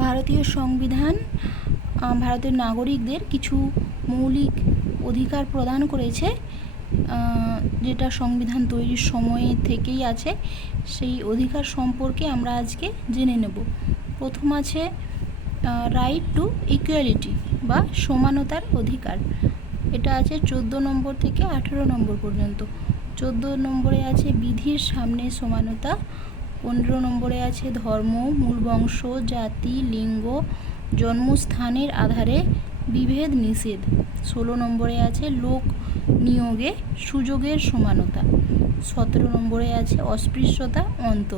ভারতীয় সংবিধান ভারতের নাগরিকদের কিছু মৌলিক অধিকার প্রদান করেছে যেটা সংবিধান তৈরির সময় থেকেই আছে, সেই অধিকার সম্পর্কে আমরা আজকে জেনে নেব। প্রথম আছে রাইট টু ইকুয়ালিটি বা সমানতার অধিকার। এটা আছে চোদ্দ নম্বর থেকে আঠেরো নম্বর পর্যন্ত। চোদ্দ নম্বরে আছে বিধির সামনে সমানতা পনেরো নম্বরে আছে ধর্ম, মূল বংশ, জাতি, লিঙ্গ, জন্মস্থানের আধারে বিভেদ, নিষেধ। ষোলো নম্বরে আছে লোক নিয়োগে সুযোগের সমানতা। সতেরো নম্বরে আছে অস্পৃশ্যতা, অন্ত।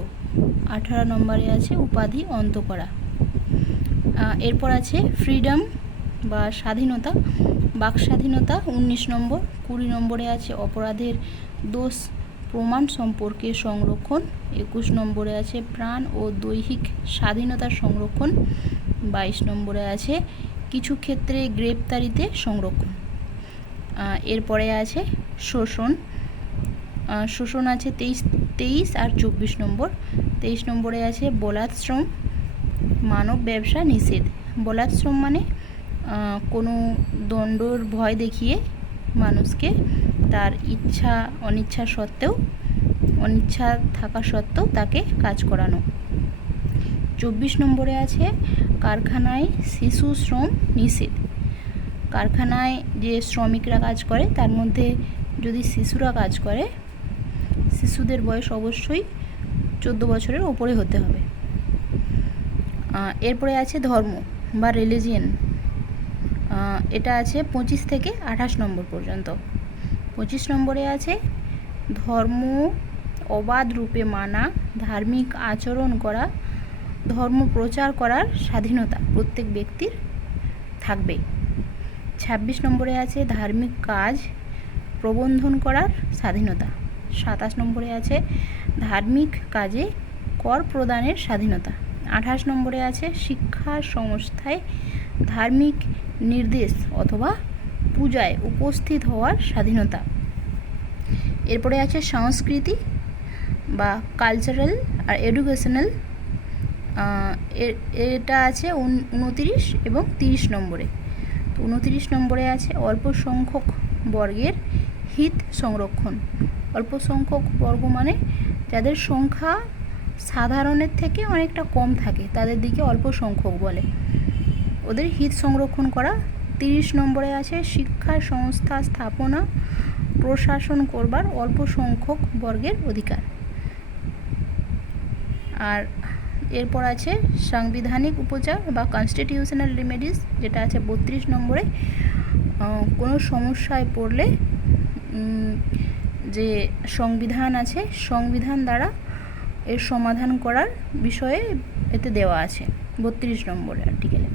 আঠারো নম্বরে আছে উপাধি, অন্ত করা। এরপর আছে ফ্রিডম বা স্বাধীনতা বাক স্বাধীনতা উনিশ নম্বর। কুড়ি নম্বরে আছে অপরাধের দোষ প্রমাণ সম্পর্কে সংরক্ষণ। একুশ নম্বরে আছে প্রাণ ও দৈহিক স্বাধীনতা সংরক্ষণ। বাইশ নম্বরে আছে কিছু ক্ষেত্রে গ্রেপ্তারিতে সংরক্ষণ। এরপরে আছে শোষণ। শোষণ আছে তেইশ তেইশ আর চব্বিশ নম্বর। তেইশ নম্বরে আছে বলাৎশ্রম মানব ব্যবসা নিষেধ। বলাৎশ্রম মানে কোনো দণ্ডর ভয় দেখিয়ে মানুষকে তার ইচ্ছা, অনিচ্ছা সত্ত্বেও, অনিচ্ছা থাকা সত্ত্বেও তাকে কাজ করানো। চব্বিশ নম্বরে আছে, কারখানায় শিশু শ্রম নিষেধ। কারখানায় যে শ্রমিকরা কাজ করে, তার মধ্যে যদি শিশুরা কাজ করে, শিশুদের বয়স অবশ্যই চোদ্দ বছরের ওপরে হতে হবে। এরপরে আছে ধর্ম বা রিলিজিয়ান এটা আছে পঁচিশ থেকে আঠাশ নম্বর পর্যন্ত। পঁচিশ নম্বরে আছে, ধর্ম অবাধ রূপে মানা, ধার্মিক আচরণ করা, ধর্ম প্রচার করার স্বাধীনতা প্রত্যেক ব্যক্তির থাকবে। ছাব্বিশ নম্বরে আছে, ধার্মিক কাজ প্রবন্ধন করার স্বাধীনতা। সাতাশ নম্বরে আছে, ধার্মিক কাজে কর প্রদানের স্বাধীনতা। আঠাশ নম্বরে আছে, শিক্ষা সংস্থায় ধার্মিক নির্দেশ অথবা পূজায় উপস্থিত হওয়ার স্বাধীনতা। এরপরে আছে সংস্কৃতি বা কালচারাল আর এডুকেশনাল এটা আছে উন- উনতিরিশ এবং তিরিশ নম্বরে। তো উনতিরিশ নম্বরে আছে অল্প সংখ্যক বর্গের হিত সংরক্ষণ। অল্প সংখ্যক বর্গ মানে যাদের সংখ্যা সাধারণের থেকে অনেকটা কম থাকে, তাদের দিকে অল্প সংখ্যক বলে। ওদের হিত সংরক্ষণ করা তিরিশ নম্বরে আছে, শিক্ষা সংস্থা স্থাপনা, প্রশাসন করবার অল্প সংখ্যক বর্গের অধিকার। আর এরপর আছে সাংবিধানিক উপচার বা কনস্টিটিউশনাল রেমেডিস যেটা আছে বত্রিশ নম্বরে। কোনো সমস্যায় পড়লে যে সংবিধান আছে, সংবিধান দ্বারা এর সমাধান করার বিষয়ে এতে দেওয়া আছে, বত্রিশ নম্বরে আর্টিকেলে